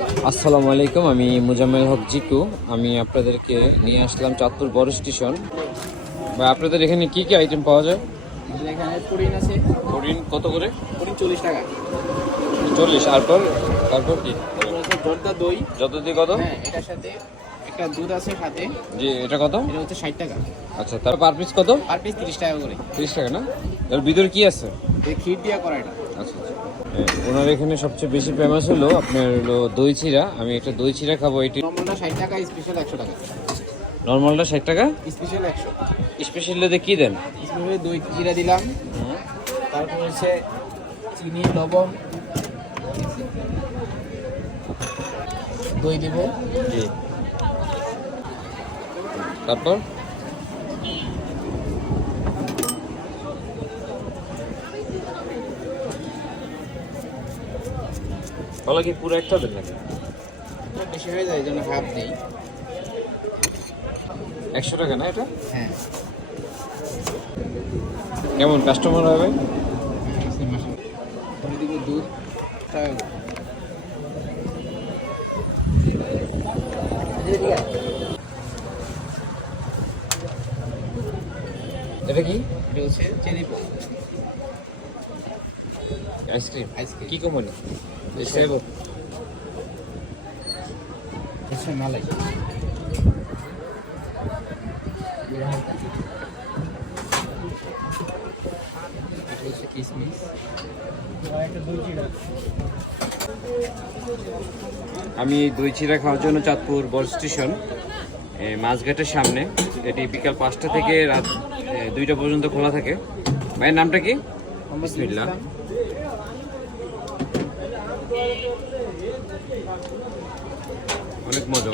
আসসালামু আলাইকুম, আমি মুজাম্মেল হক জিকু। আমি আপনাদেরকে নিয়ে আসলাম চাঁদপুর বড় স্টেশন। বা আপনাদের এখানে কি কি আইটেম পাওয়া যায়? এখানে পুডিং আছে। পুডিং কত করে? পুডিং 40 টাকা। 40। তারপর কি তারপর আছে জর্দা দই। যত দিয়ে কত? হ্যাঁ, এটার সাথে একটা দুধ আছে সাথে। জি, এটা কত? এটা হচ্ছে 60 টাকা। আচ্ছা, তার পার পিস কত? আর পিস 30 টাকা করে। 30 টাকা না? এর ভিতরে কি আছে? এই ক্ষীর দিয়া করা এটা। আচ্ছা আচ্ছা। ওনার এখানে সবচেয়ে বেশি ফেমাস হলো আপনার হলো দই চিড়া। আমি একটা দই চিড়া খাবো। এটি নরমালটা 60 টাকা, স্পেশাল 100 টাকা। নর্মালটা 60 টাকা, স্পেশাল 100। স্পেশালিতে কি দেন? স্পেশালে দই জিরা দিলাম। তারপর হচ্ছে চিনি, লবণ, দই দিব। জি। তারপর কলা কি পুরো একটা দেন নাকি? বেশি হয়ে যায়, এই জন্য হাফ দিই। 100 টাকা না এটা? হ্যাঁ। কেমন কাস্টমার হবে? করে দিব দুধ। এটা কি? এটা হচ্ছে চেরি পপ আইসক্রিম। আইসক্রিম। কি কোম্পানি? হচ্ছে মালাই। এটা হচ্ছে কিসমিস। আমি এই দই চিড়া খাওয়ার জন্য চাঁদপুর বড় স্টেশন মাছঘাটের সামনে। এটি বিকাল 5টা থেকে রাত 2টা পর্যন্ত খোলা থাকে। ভাইয়ের নামটা কি? বিসমিল্লাহ। অনেক মজা।